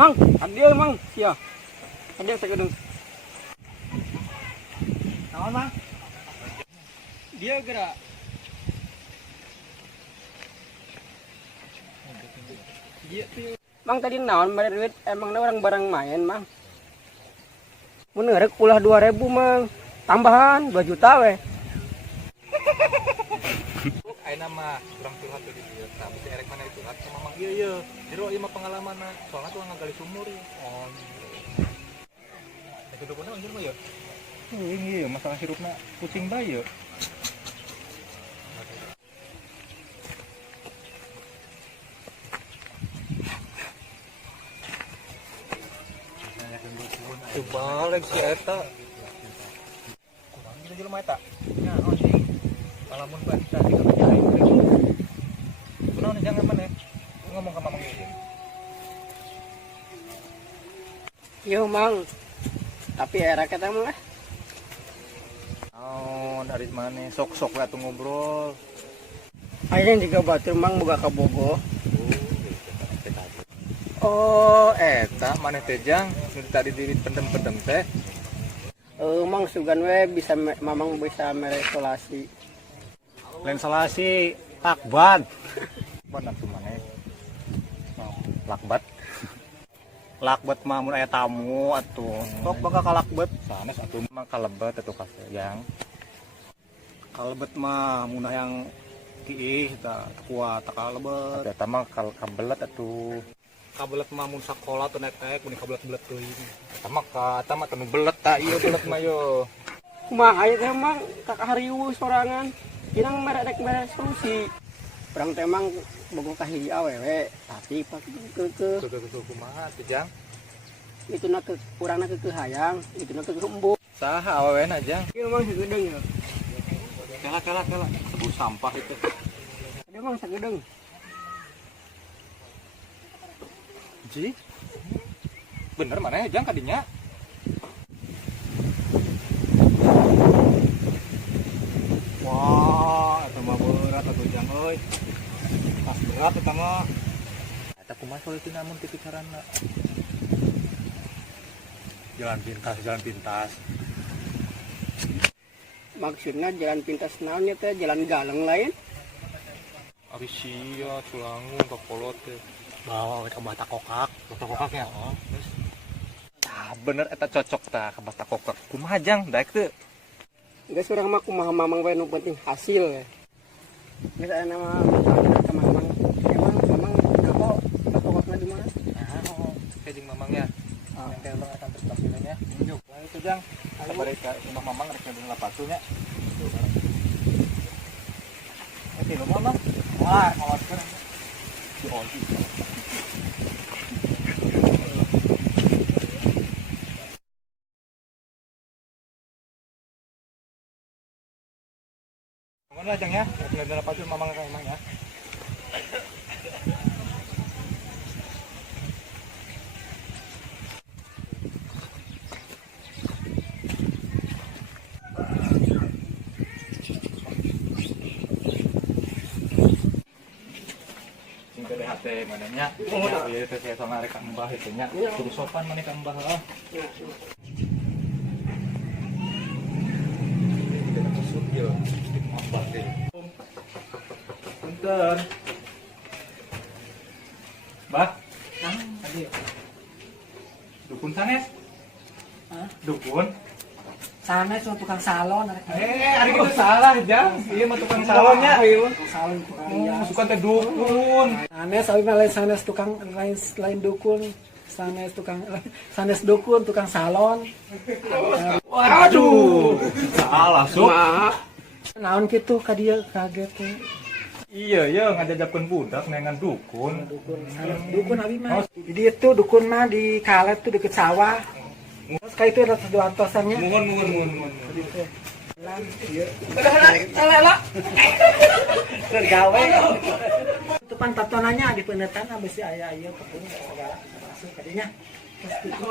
Mang, ada mang, iya. Ada saya gedung. Naon, Mang? Dia gerak. Dia tuh. Mang tadi naon bayar duit emang orang barang main, Mang. Mun ngerek ulah 2.000, Mang. Tambahan 2 juta weh. Ayeuna mah kurang curhat tuh di dieu. Tah bisa erek mana curhat sama Mang ieu. Jero ieu mah pengalamanna. Soalnya tuh ngagali sumur ya. Oh. Eta dukuna anjir mah ya. Ini masalah hirupna kucing bae ya. Balik si eta. Kurang kita jelema eta. Nya anjing. Palamun bae tadi ka aing. Kunaon jangan mana? Ngomong ka Mamang ieu. Yo, Mang. Tapi era kita mah. Oh, dari mana? Sok-sok lah tuh ngobrol. Ayeuna juga batur Mang boga ka Bogo. Oh, eta maneh teh Jang, nu tadi diri pendem-pendem teh. Mang sugan we bisa Mamang bisa meresolasi. Lain salasi lakbat. Benar tuh maneh. Lakbat. Lakbat mah mun aya tamu atuh. Sok bakal kalakbat. Sanes atuh mah kalebet atuh kasih Jang. Kalebet mah mun yang kiih tah kuat tak kalebet. Eta mah kabelet atuh. Kabelet mah mun sakola teu netek mun kabelet-belet teuing. Eta mah teu belet tah ieu belet mah yo. Kumaha aya teh Mang kakak hariu sorangan. Inang merek solusi. Urang teh Mang bogo ka hiji awewe tapi pak ke Kumaha teh Jang? itu na ke urangna ke hayang, itu na ke embuk. Saha awewena Jang? Ieu Mang sagedeng ya. Kela. Tebus sampah itu. Ada Mang sagedeng. Ji? Bener mana ya Jang kadinya? Wah, eta mah berat atuh Jang euy. Tas berat eta mah. Eta kumaha solusi namun ti pikiranna? Jalan pintas. Maksudnya jalan pintas naonnya teh jalan galeng lain. Ari sia culangun ka kolot teh. Bawa ke bata kokak. Bata kokaknya. Heeh. Tah bener eta cocok tah ka bata kokak. Kumaha Jang daek teu? Geus urang mah kumaha Mamang we nu penting hasil we. Geus aya nama ka Mamang. Emang Mamang apa bata kokakna di mana? Nah, kayak jeung Mamangnya. Yang teh urang akan terpakilanya. Yuk, lah itu Jang. Sabari ka rumah Mamang rek ngadeng lapatunya. Oke, lu Mamang. Wah, awas kan. Di ojek. Mana Jang ya? Ngadeng lapatu Mamang ka Mamang ya. Teh mananya ieu teh saya sama rek Mbah itu nya kudu sopan maneh ka Mbah heeh. Kita masuk yo Mbah teh. Punten. Mbah, tadi dukun sanes? Hah? Dukun? Sanes tukang salon Hari itu salah Jang. Ieu mah tukang salonnya. tukang salon tukang rias. Sukan teh dukun. Sanes tapi mah lain sanes tukang lain dukun. Sanes dukun tukang salon. Waduh. Salah sok. Naon kitu ka dieu kaget teh. Iya ngajajabkeun budak nengan dukun. Dukun abi mah. Di dieu tuh dukun mah di Kalet tuh deket sawah. Terus ka itu ada duantosannya. Muhun. Lan ieu. Lela. Tergawe. Tupan tatonanya di peneutan abis aya ieu tepung segala masuk kadinya. Terus gitu.